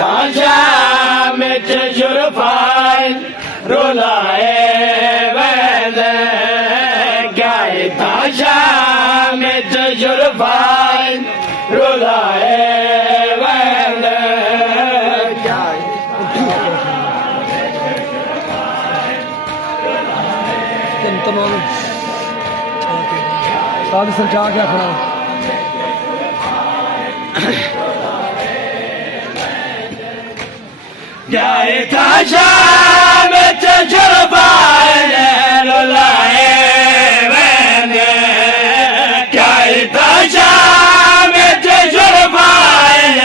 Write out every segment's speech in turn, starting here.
taşa meçhur fail rolaye vede gay taşa meçhur fail rolaye vede gay तमाम साथ सजा के अपना gay taşa meçhur fail rolaye vede gay taşa meçhur fail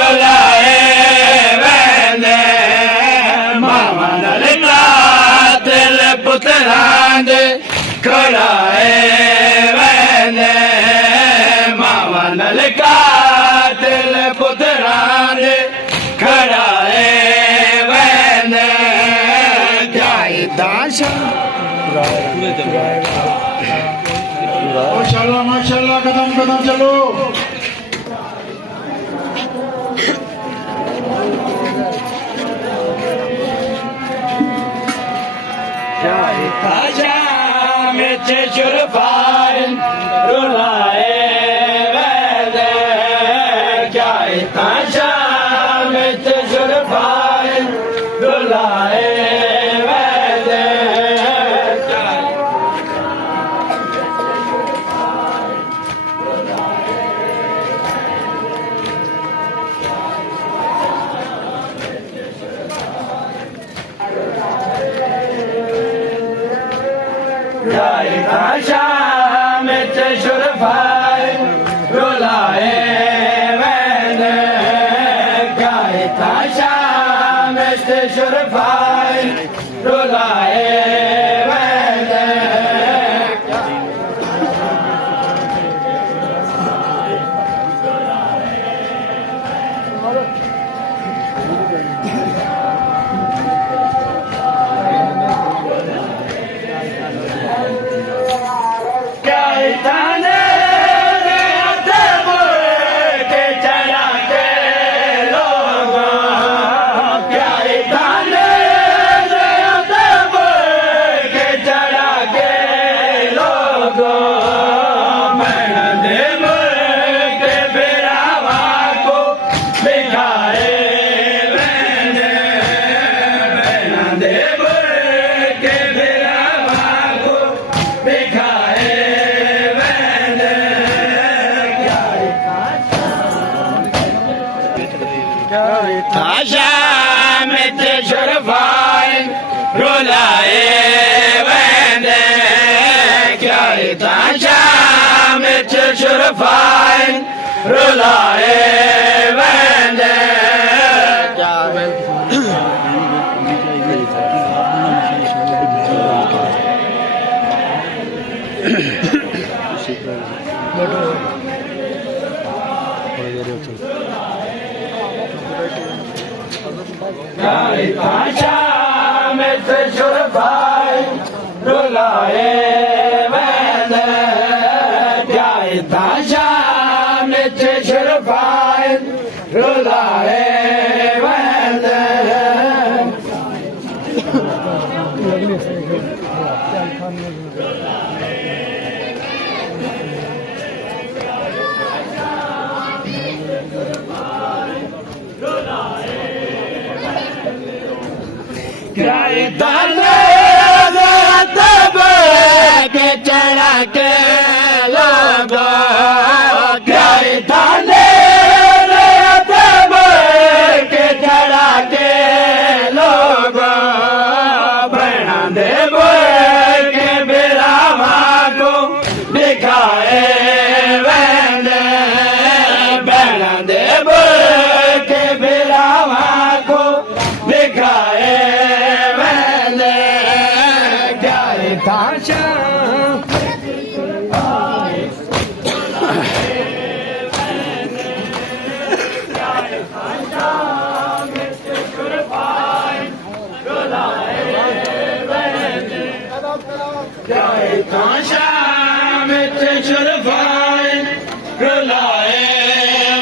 rolaye vede mama nalikatel putrande kolaye vede mama nalikatel putrande kolaye vede gay taşa माशाल्लाह माशाल्लाह कदम कदम चलो taşa meçhur fail rolaye vede gay taşa meçhur fail rolaye vede gay taşa meçhur fail rolaye vede gay taşa meçhur fail rolaye vede gay tane ke chara ke logo gay tane ke chara ke logo maina dev ke birawa ko bikhaye vende maina dev ke birawa ko bikhaye vende taşa meçhur fail rolaye vende gay taşa meçhur fail rolaye vende gay taşa meçhur fail rolaye vende gay taşa meçhur fail rolaye vende gay tane ke chara ke logo gay tane ke chara ke logo bana dev ke birawa ko dikhaye vende bana dev ke birawa ko dikhaye vende gay taşa gay taşa meçhur fail rolaye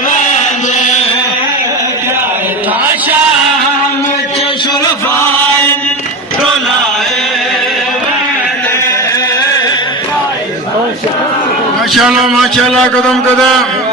vende gay taşa माशाल्लाह कदम कदम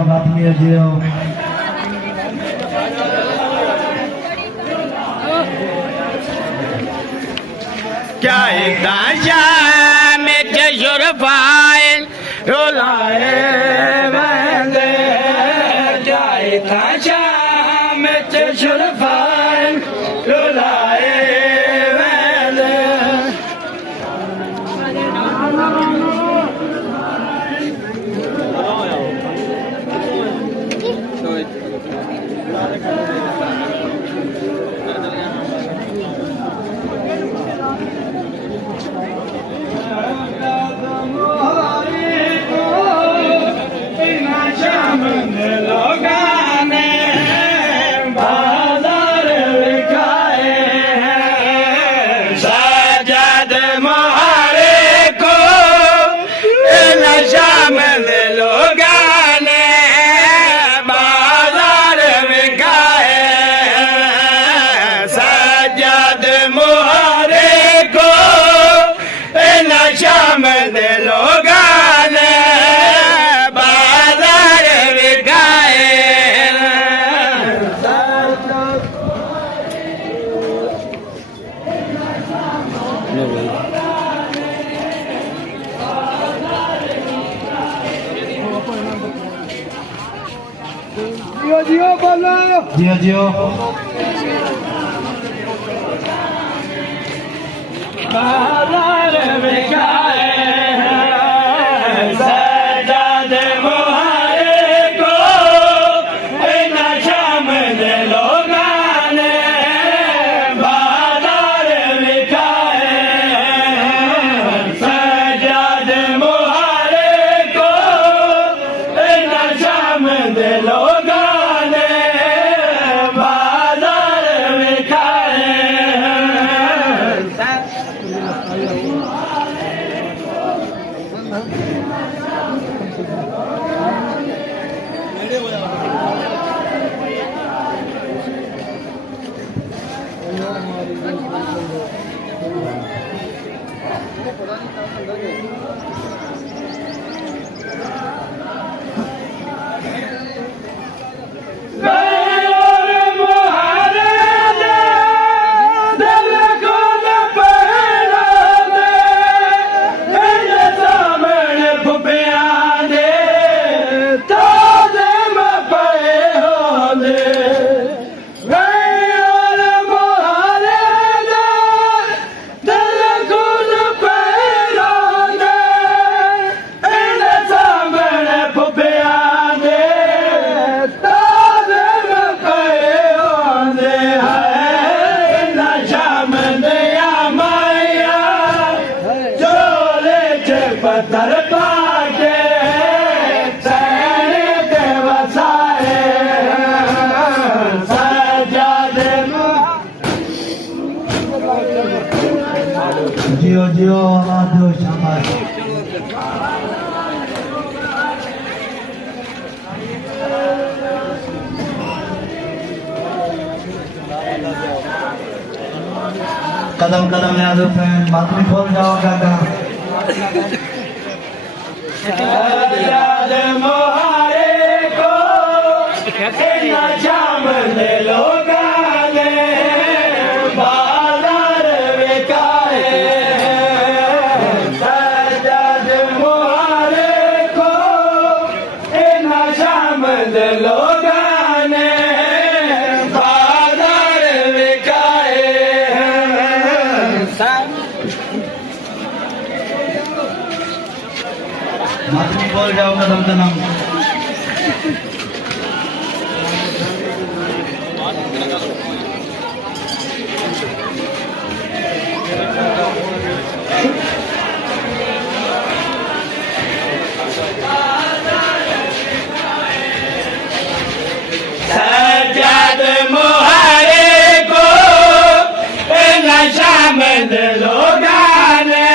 जियो बातमी जियो क्या एक दाशा में जुर्फाए रुलाए बंदे क्या एक दाशा में जुर्फाए रुलाए बंदे जियो जियो बाजार बिकाए सजाद मुहारे को नशा में लोगां ने बाजार बिकाए सजाद मुहारे को नशा में लोगां ने बाजार बिकाए पत्थर पाके सैने के वसाए सजादे जियो जियो आदो शाबाश कदम कदम याद फैन बातमी खोल जाओ काका सजाद मुहारे को नशा में लोगां ने बाजार बिकाए सजाद मुहारे को नशा में लोगां ने बाजार बिकाए बातमी खोल जाओ कदम कदम सजाद मुहारे को नशा में लोगां ने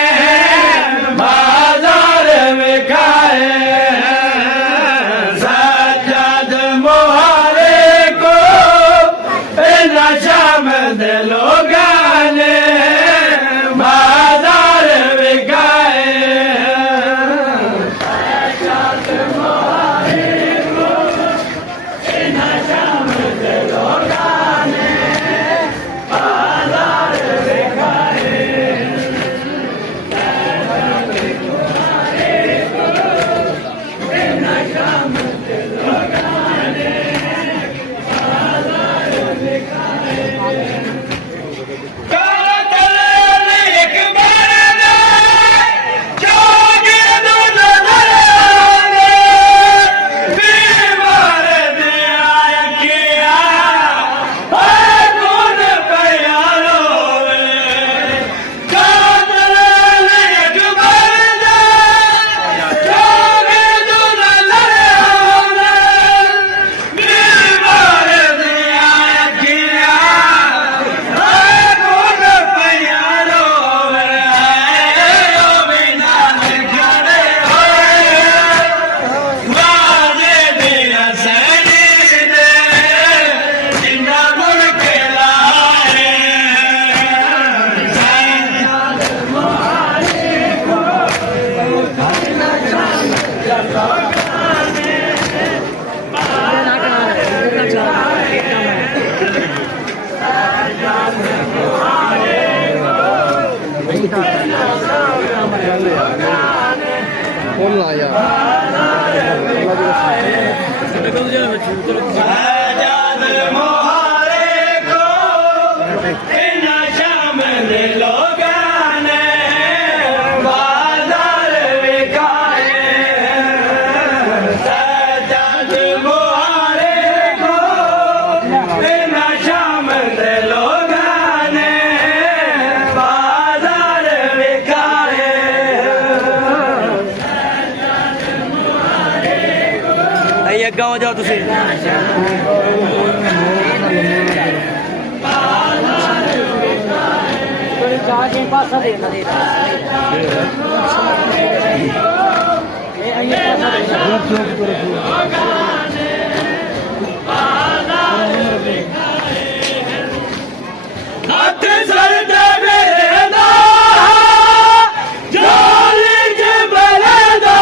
बाजार बिकाए बोल ना यार आजाद मोहरे को इन शामिल लोगां ने बाजार विकाए आजाद मोहरे को इन शामिल लोगां ने बाजार विकाए आइए अग्गा हो जाओ तुसी जाके पासा देना दे हाथ सर दे दो जोली जबरदा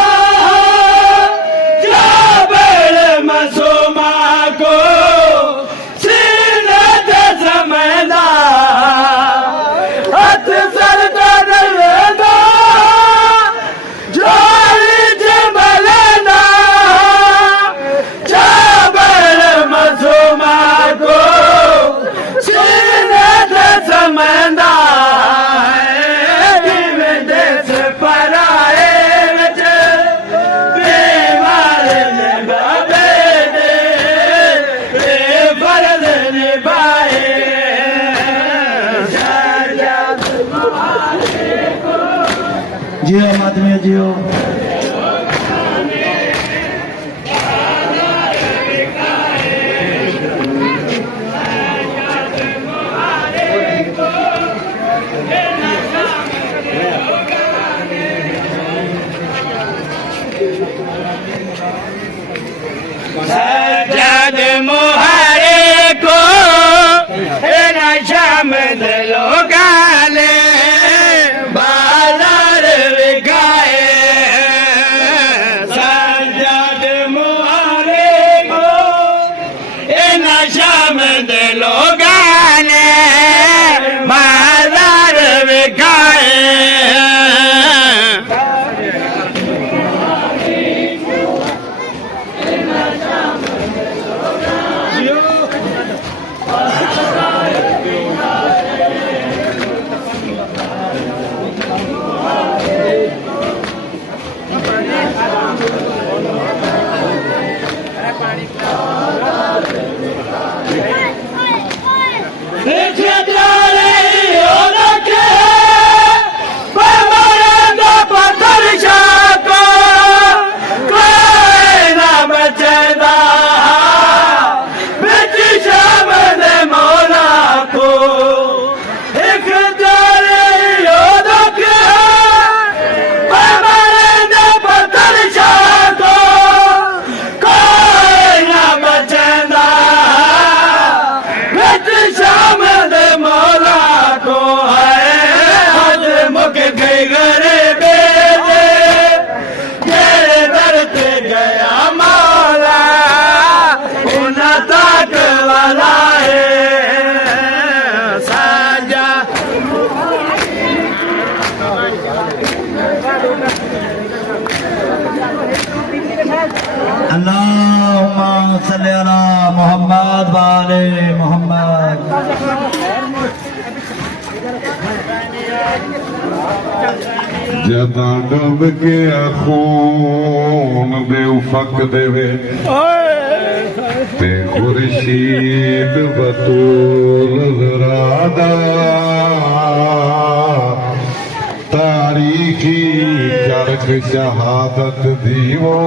जबल मसूमा को सीने से समझदा हाथ सर दे दो जोली जबरदा जबल मसूमा को सीने से समझदा देश पर आए विच बेमार निभावे दे फर्ज निभाए जियो मातमी जियो सजाद मोहरे को इन शामिल लोगां ने बाजार विकाए सजाद मोहरे को इन शामिल लोगां ने बाजार विकाए अल्लाहुम्मा सल्ली अला मोहम्मद व आले मोहम्मद जदा डब के खून दे उफक दे वे ते खुर्शीद बतूल ज़रादा तारीखी चरख शहादत दीवो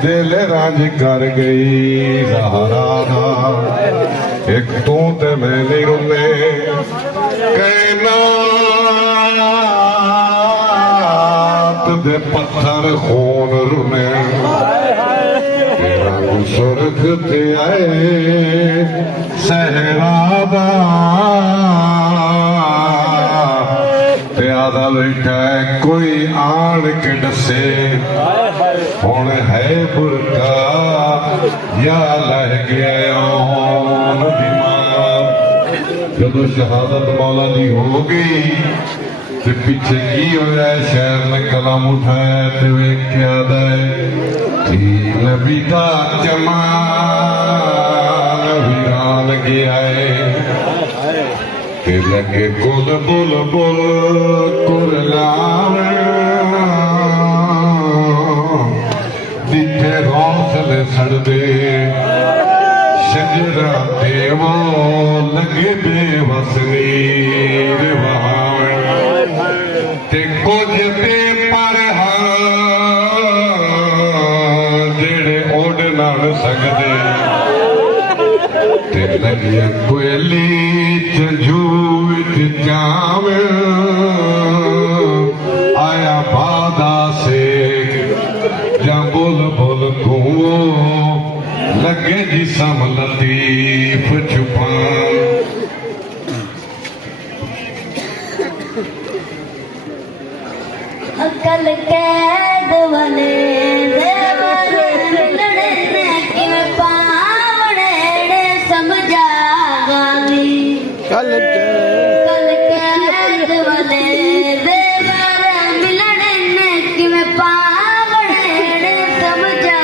दिल रंज कर गई ज़हराना एक तू ते मैं नहीं रुले कैनात दे पत्थर खून रुने तेरा सुरख ते आए सहरादा प्यादा बैठा है कोई आन के डसे हुण है बुरका या लह गया बीमार जदों शहादत मौला दी हो गई ते पीछे की होया शहर ने कलम उठाया ते वेख्या दे नबी दा जमाल वीरान गया है ते लगे कुल बुल बुल कुरलावे दिखे हौसले सड़दे शजरा देवो लगे बेवस नीर वहावन ते कुछ ते पर जेड़े उड़ ना सकदे ते लगिया कोयली झंझू विच जावे आया बादा से जा बुल बुल घूमो लगे जिसम लतीफ छुपान अकल कैद वाले देवर लड़ने की पावड़े समझा गावी कल कैद वाले देवर लड़ने की पावड़े समझा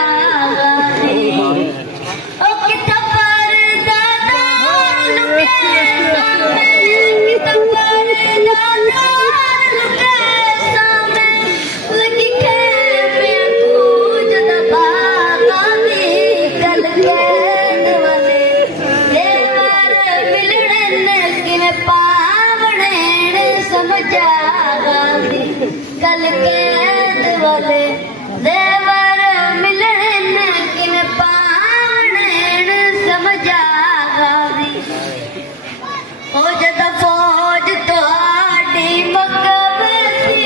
गावी ओ किताब पर दादा लुके सामने किताब पर दादा लुके सामने लगी के मैं पूज दबा गांधी कल कैद वाले देवर मिलने की मैं पावड़े समझा गांधी कल कैद वाले देवर मिलने की मैं पावड़े समझा गांधी ओ जदा फौज तो आड़ी मकबसी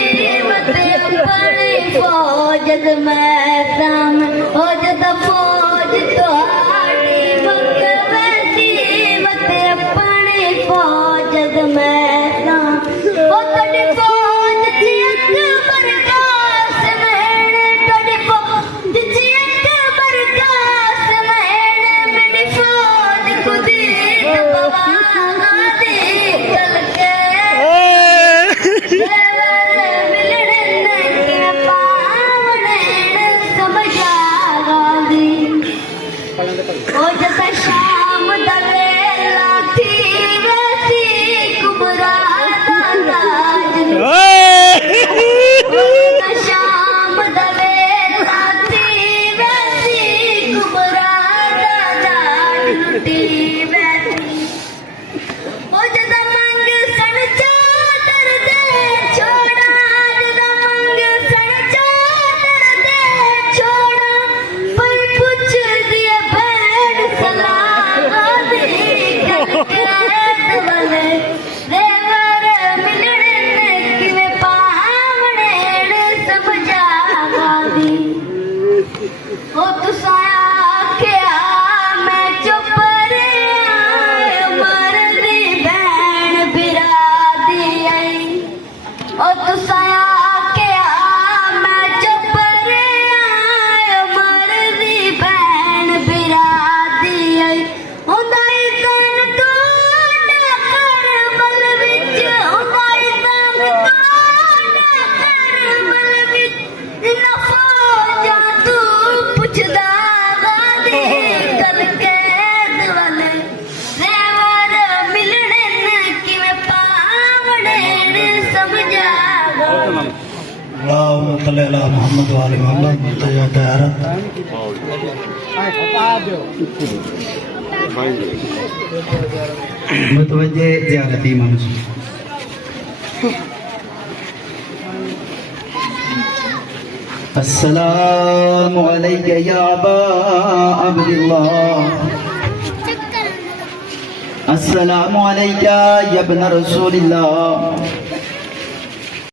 मत अपनी फौज मैदान ओ जदा फौज तो आड़ी मकबसी मत अपनी फौज मैदान ओ तड़ी फौज थी अकबर कास मेरे तड़ी फौज थी अकबर कास मेरे मेरी फौज खुदी दबा दे कल के देवर मिलने के पावड़े समझा गांधी ओ जता शाम दा वेला थी वैसी कुबरा दा ताज ओ जता शाम दा वेला थी वैसी कुबरा दा ताज लुटी वैसी ओ जदा मंग सन चादर दे छोड़ा जदा मंग सन चादर दे छोड़ा पर पूछ दिया बैठ सलाम दे कैद वाले देवर मिलने की मैं पावड़े समझा गांधी ओ तुसा आख्या मैं चुप रहा मरदी भैन बिरा दी आई ओ तुसा आख्या मैं चुप रहा मरदी भैन बिरा दी आई हुंदाई तन तू कर बल विच हुंदाई तन तू कर बल विच ना फौजा तू पुछदा गांधी कल कैद वाले देवर मिलने की मैं पावड़े समझा अल्लाहुम्मा सल्ली अला मोहम्मद व आले मोहम्मद तैयार तैयार मुतवज्जे ज़ियारती मंसूर अस्सलामु अलैका या अबा अब्दुल्लाह अस्सलामु अलैका या इब्न रसूलिल्लाह